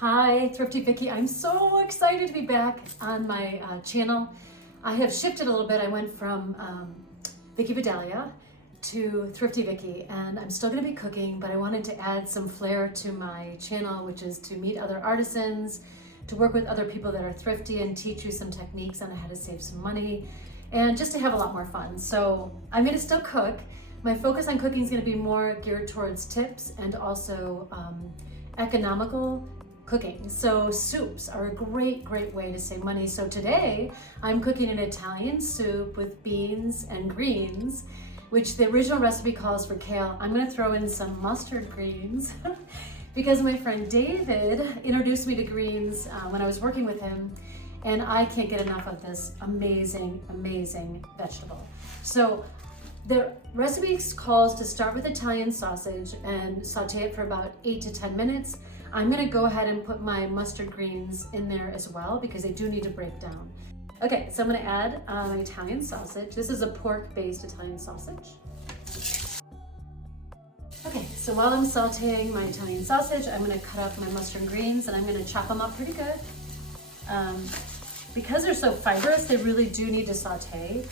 Hi, Thrifty Vicky. I'm so excited to be back on my channel. I have shifted a little bit. I went from Vicky Vidalia to Thrifty Vicky, and I'm still going to be cooking, but I wanted to add some flair to my channel, which is to meet other artisans, to work with other people that are thrifty and teach you some techniques on how to save some money, and just to have a lot more fun. So I'm going to still cook. My focus on cooking is going to be more geared towards tips and also economical cooking. So soups are a great way to save money. So today I'm cooking an Italian soup with beans and greens, which the original recipe calls for kale. I'm going to throw in some mustard greens because my friend David introduced me to greens when I was working with him, and I can't get enough of this amazing vegetable. So the recipe calls to start with Italian sausage and saute it for about 8 to 10 minutes. I'm gonna go ahead and put my mustard greens in there as well because they do need to break down. Okay, so I'm gonna add my Italian sausage. This is a pork-based Italian sausage. Okay, so while I'm sauteing my Italian sausage, I'm gonna cut up my mustard greens and I'm gonna chop them up pretty good. Because they're so fibrous, they really do need to saute.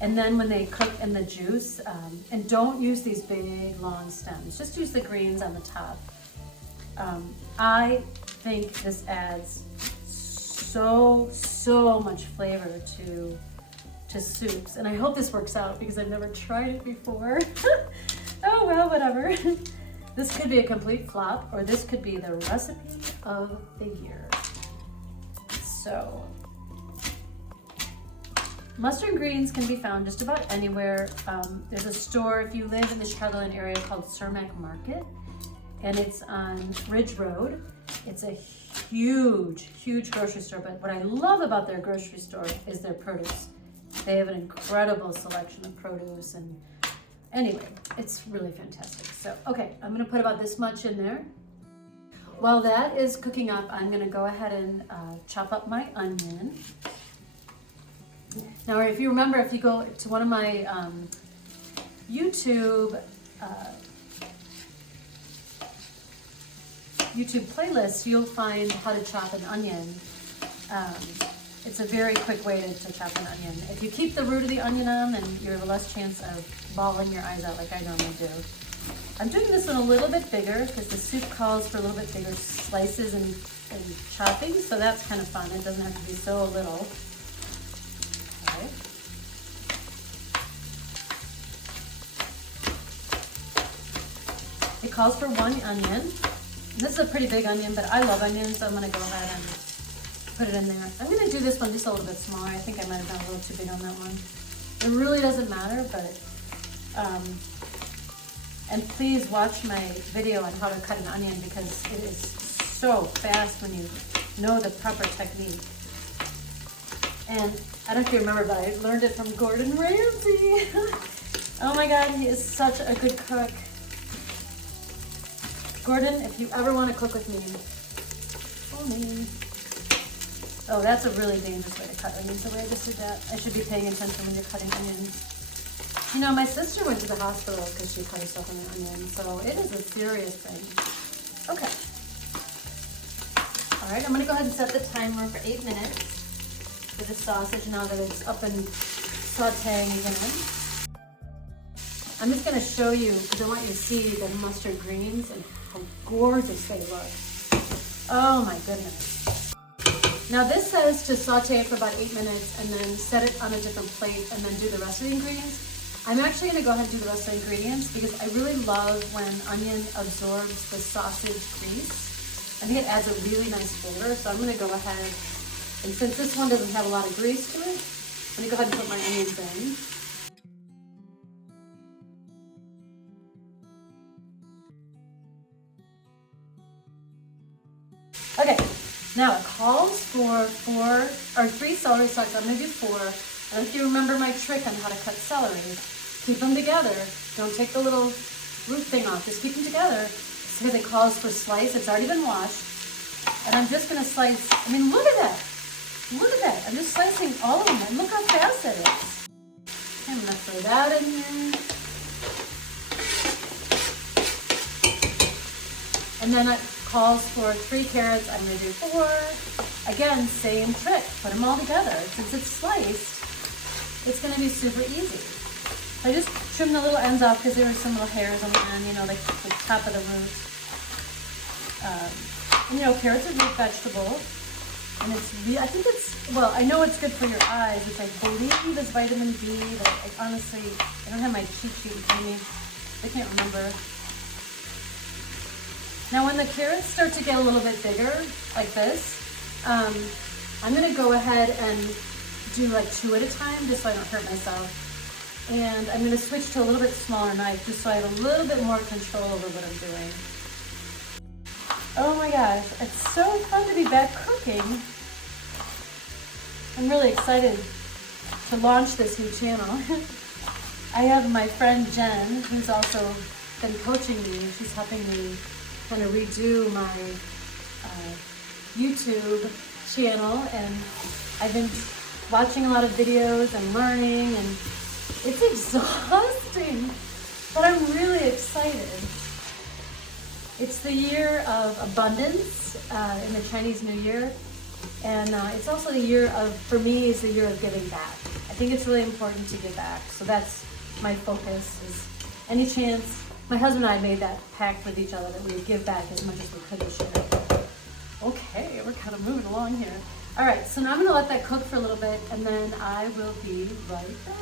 And then when they cook in the juice, and don't use these big long stems, just use the greens on the top. I think this adds so much flavor to soups, and I hope this works out because I've never tried it before. Oh well, whatever. This could be a complete flop, or this could be the recipe of the year. So mustard greens can be found just about anywhere. There's a store if you live in the Chicagoland area called Cermak Market, and it's on Ridge Road. It's a huge grocery store, but what I love about their grocery store is their produce. They have an incredible selection of produce, and anyway, it's really fantastic. So, okay, I'm gonna put about this much in there. While that is cooking up, I'm gonna go ahead and chop up my onion. Now, if you remember, if you go to one of my YouTube playlists, you'll find how to chop an onion. It's a very quick way to chop an onion. If you keep the root of the onion on, then you have a less chance of bawling your eyes out like I normally do. I'm doing this one a little bit bigger because the soup calls for a little bit bigger slices and chopping, so that's kind of fun. It doesn't have to be so little. Okay. It calls for 1 onion. This is a pretty big onion, but I love onions, so I'm going to go ahead and put it in there. I'm going to do this one just a little bit smaller. I think I might have done a little too big on that one. It really doesn't matter, but and please watch my video on how to cut an onion because it is so fast when you know the proper technique. And I don't know if you remember, but I learned it from Gordon Ramsay. Oh my God, he is such a good cook. Gordon, if you ever want to cook with me, call me. Oh, that's a really dangerous way to cut onions, the way I just did that. I should be paying attention when you're cutting onions. You know, my sister went to the hospital because she cut herself on an onion, so it is a serious thing. Okay. All right, I'm going to go ahead and set the timer for 8 minutes for the sausage now that it's up and sauteing again. I'm just going to show you, because I want you to see the mustard greens and how gorgeous they look. Oh my goodness. Now this says to saute it for about 8 minutes and then set it on a different plate and then do the rest of the ingredients. I'm actually going to go ahead and do the rest of the ingredients because I really love when onion absorbs the sausage grease. I think it adds a really nice flavor, so I'm going to go ahead, and since this one doesn't have a lot of grease to it, I'm going to go ahead and put my onions in. Okay, now it calls for 3 celery stalks. I'm going to do 4. And if you remember my trick on how to cut celery, keep them together. Don't take the little root thing off. Just keep them together. Because it calls for slice. It's already been washed. And I'm just going to slice. I mean, look at that. Look at that. I'm just slicing all of them. And look how fast it is. I'm going to throw that in here. And then calls for 3 carrots. I'm gonna do 4. Again, same trick, put them all together. Since it's sliced, it's gonna be super easy. I just trimmed the little ends off because there were some little hairs on the end, you know, like the top of the root. And you know, carrots are a root vegetable. And I think it's, well, I know it's good for your eyes, which I believe is vitamin B, but I honestly, I don't have my cheat sheet in front of me. I can't remember. Now when the carrots start to get a little bit bigger, like this, I'm gonna go ahead and do like 2 at a time, just so I don't hurt myself. And I'm gonna switch to a little bit smaller knife, just so I have a little bit more control over what I'm doing. Oh my gosh, it's so fun to be back cooking. I'm really excited to launch this new channel. I have my friend Jen, who's also been coaching me. She's helping me kind of redo my YouTube channel, and I've been watching a lot of videos and learning, and it's exhausting, but I'm really excited. It's the year of abundance in the Chinese New Year, and it's also the year of, for me, is the year of giving back. I think it's really important to give back, so that's my focus, is any chance. My husband and I made that pact with each other that we would give back as much as we could this year. Okay, we're kind of moving along here. All right, so now I'm gonna let that cook for a little bit, and then I will be right back.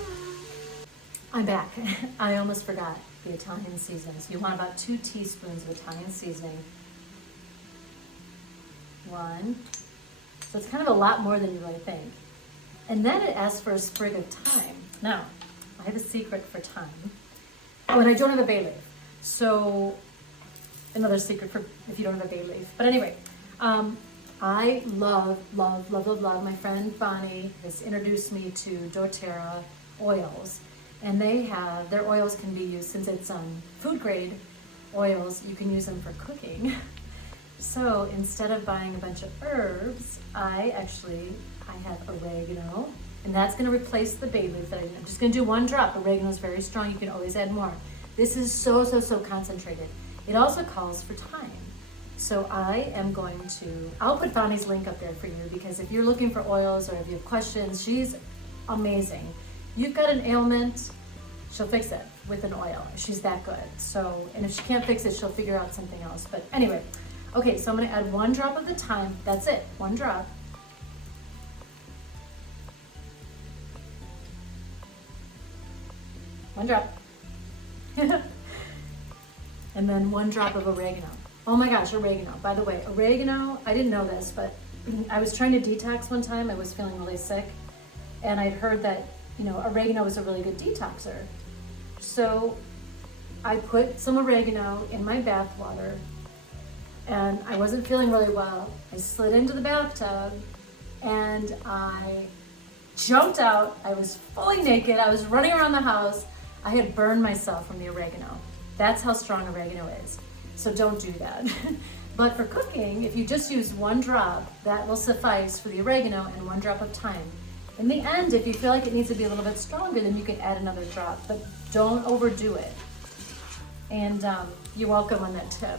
I'm back. I almost forgot the Italian seasonings. You want about 2 teaspoons of Italian seasoning. 1. So it's kind of a lot more than you really think. And then it asks for a sprig of thyme. Now, I have a secret for thyme. Oh, and I don't have a bay leaf. So, another secret for if you don't have a bay leaf. But anyway, I love my friend Bonnie has introduced me to Doterra oils. And their oils can be used, since it's food grade oils, you can use them for cooking. So instead of buying a bunch of herbs, I have oregano, and that's gonna replace the bay leaf that I'm just gonna do 1 drop. Oregano is very strong, you can always add more. This is so concentrated. It also calls for thyme. So I'll put Bonnie's link up there for you, because if you're looking for oils or if you have questions, she's amazing. You've got an ailment, she'll fix it with an oil. She's that good. So, and if she can't fix it, she'll figure out something else. But anyway, okay, so I'm gonna add 1 drop of the thyme. That's it, 1 drop. One drop. And then 1 drop of oregano. Oh my gosh, oregano. By the way, oregano, I didn't know this, but I was trying to detox one time. I was feeling really sick. And I'd heard that, you know, oregano is a really good detoxer. So I put some oregano in my bath water, and I wasn't feeling really well. I slid into the bathtub and I jumped out. I was fully naked. I was running around the house. I had burned myself from the oregano. That's how strong oregano is. So don't do that. But for cooking, if you just use 1 drop, that will suffice for the oregano, and 1 drop of thyme. In the end, if you feel like it needs to be a little bit stronger, then you can add another drop, but don't overdo it. And you're welcome on that tip.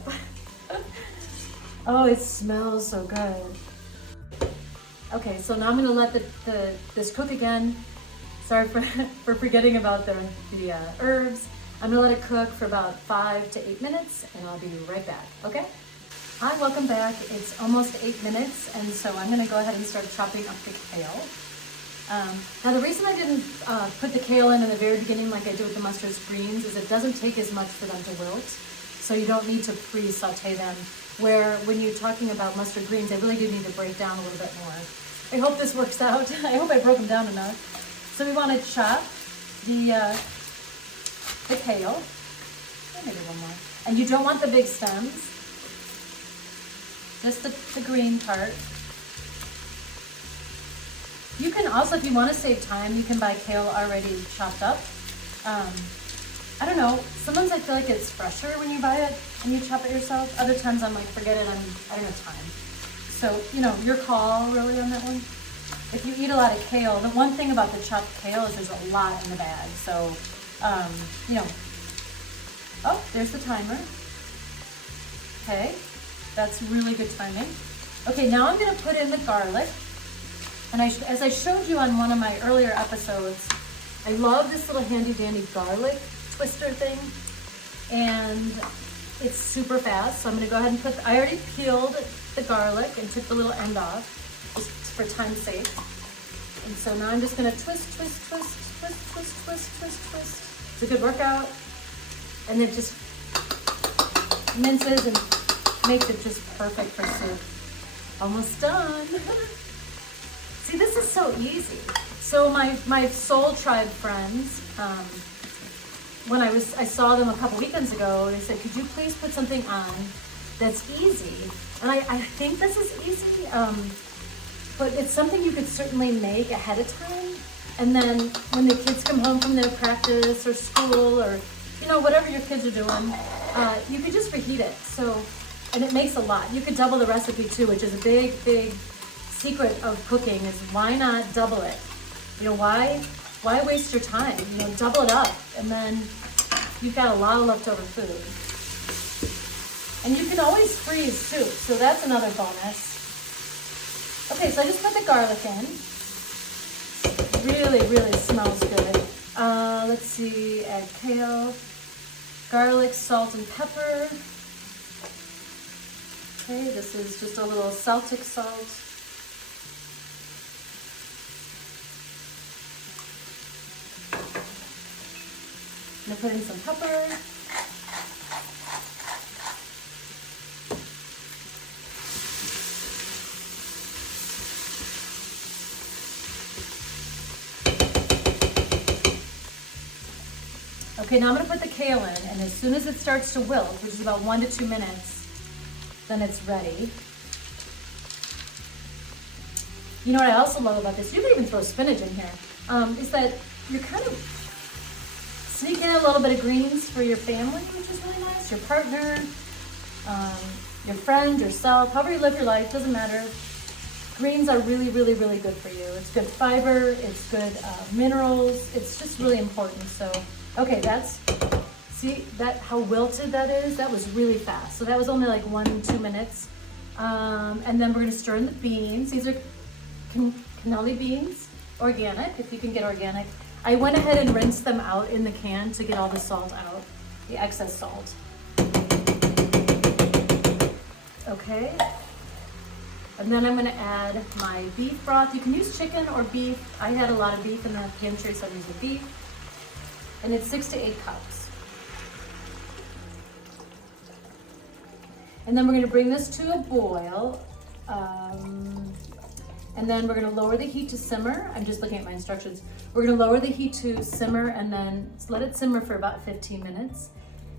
Oh, it smells so good. Okay, so now I'm gonna let this cook again. Sorry for forgetting about the herbs. I'm gonna let it cook for about 5 to 8 minutes, and I'll be right back, okay? Hi, welcome back. It's almost 8 minutes, and so I'm gonna go ahead and start chopping up the kale. Now the reason I didn't put the kale in the very beginning like I did with the mustard greens is it doesn't take as much for them to wilt, so you don't need to pre-saute them, where when you're talking about mustard greens, I really do need to break down a little bit more. I hope this works out. I hope I broke them down enough. So we want to chop the kale, maybe 1 more, and you don't want the big stems, just the green part. You can also, if you want to save time, you can buy kale already chopped up. I don't know, sometimes I feel like it's fresher when you buy it and you chop it yourself. Other times I'm like, forget it, I don't have time. So, you know, your call really on that one. If you eat a lot of kale, the one thing about the chopped kale is there's a lot in the bag. So, you know, oh, there's the timer. Okay, That's really good timing. Okay, now I'm gonna put in the garlic. And as I showed you on one of my earlier episodes, I love this little handy dandy garlic twister thing. And it's super fast, so I'm gonna go ahead and I already peeled the garlic and took the little end off, just for time's sake. And so now I'm just gonna twist, twist, twist, twist, twist, twist, twist, twist. It's a good workout. And it just minces and makes it just perfect for soup. Almost done. See, this is so easy. So my Soul Tribe friends, when I saw them a couple weekends ago, they said, could you please put something on that's easy? And I think this is easy, but it's something you could certainly make ahead of time. And then when the kids come home from their practice or school or, whatever your kids are doing, you could just reheat it. And it makes a lot. You could double the recipe too, which is a big, big secret of cooking, is why not double it? Why waste your time? Double it up, and then you've got a lot of leftover food. And you can always freeze soup, so that's another bonus. Okay, so I just put the garlic in. Really, really smells good. Let's see, add kale, garlic, salt, and pepper. Okay, this is just a little Celtic salt. I'm gonna put in some pepper. Okay, now I'm gonna put the kale in, and as soon as it starts to wilt, which is about 1 to 2 minutes, then it's ready. You know what I also love about this? You can even throw spinach in here. Is that you're kind of sneak in a little bit of greens for your family, which is really nice. Your partner, your friend, yourself, however you live your life, doesn't matter. Greens are really, really, really good for you. It's good fiber, it's good minerals. It's just really important. So, okay, see how wilted that is? That was really fast. So that was only like 1 to 2 minutes. And then we're gonna stir in the beans. These are cannoli beans, organic, if you can get organic. I went ahead and rinsed them out in the can to get all the salt out, the excess salt. Okay. And then I'm gonna add my beef broth. You can use chicken or beef. I had a lot of beef in the pantry, so I'm using beef. And it's 6 to 8 cups. And then we're gonna bring this to a boil. And then we're gonna lower the heat to simmer. I'm just looking at my instructions. We're gonna lower the heat to simmer and then let it simmer for about 15 minutes.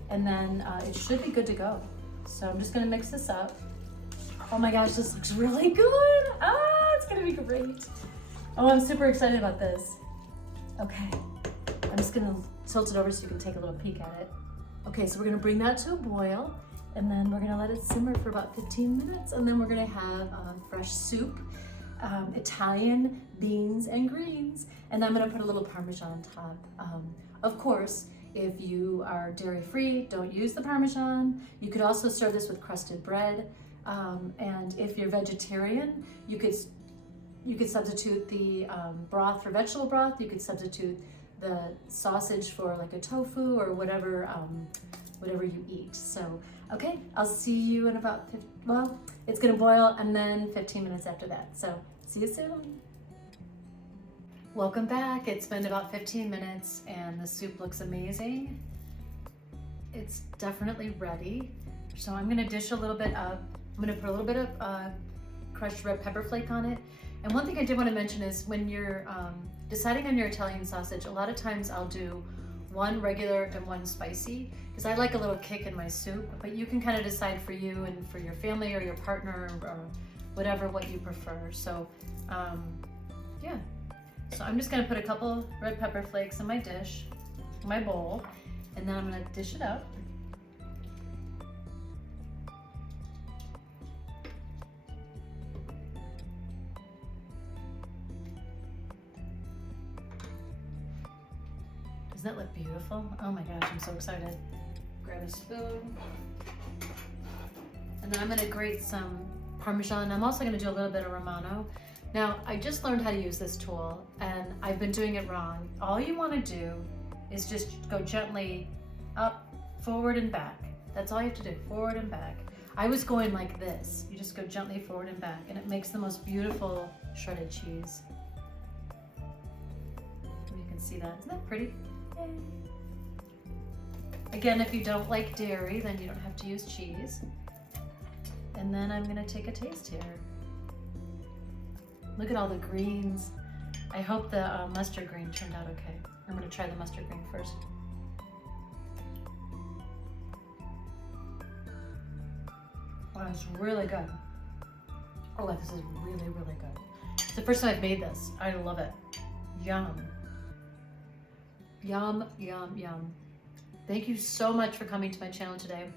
And then it should be good to go. So I'm just gonna mix this up. Oh my gosh, this looks really good. It's gonna be great. Oh, I'm super excited about this. Okay, I'm just gonna tilt it over so you can take a little peek at it. Okay, so we're gonna bring that to a boil and then we're gonna let it simmer for about 15 minutes and then we're gonna have fresh soup, Italian beans and greens, and I'm gonna put a little Parmesan on top. Of course, if you are dairy-free, don't use the Parmesan. You could also serve this with crusted bread. And if you're vegetarian, you could substitute the broth for vegetable broth. You could substitute the sausage for like a tofu or whatever you eat. So, okay, I'll see you in about, it's gonna boil and then 15 minutes after that. So, see you soon. Welcome back. It's been about 15 minutes and the soup looks amazing. It's definitely ready. So I'm gonna dish a little bit up. I'm gonna put a little bit of crushed red pepper flake on it. And one thing I did want to mention is when you're deciding on your Italian sausage, a lot of times I'll do one regular and one spicy because I like a little kick in my soup, but you can kind of decide for you and for your family or your partner or whatever what you prefer. So yeah, so I'm just gonna put a couple red pepper flakes in my dish, my bowl, and then I'm gonna dish it up. Doesn't that look beautiful? Oh my gosh, I'm so excited. Grab a spoon. And And then I'm gonna grate some Parmesan. I'm also gonna do a little bit of Romano. Now, I just learned how to use this tool and I've been doing it wrong. All you wanna do is just go gently up, forward and back. That's all you have to do, forward and back. I was going like this. You just go gently forward and back and it makes the most beautiful shredded cheese. You can see that, isn't that pretty? Yay. Again, if you don't like dairy, then you don't have to use cheese. And then I'm gonna take a taste here. Look at all the greens. I hope the mustard green turned out okay. I'm gonna try the mustard green first. Wow, it's really good. Oh, this is really, really good. It's the first time I've made this. I love it. Yum. Yum, yum, yum. Thank you so much for coming to my channel today.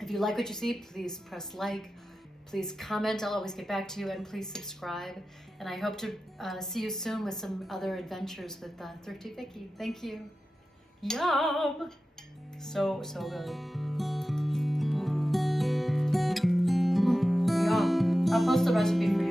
If you like what you see, please press like. Please comment, I'll always get back to you, and please subscribe. And I hope to see you soon with some other adventures with Thrifty Vicky. Thank you. Yum! So, so good. Yum. I'll post the recipe for you.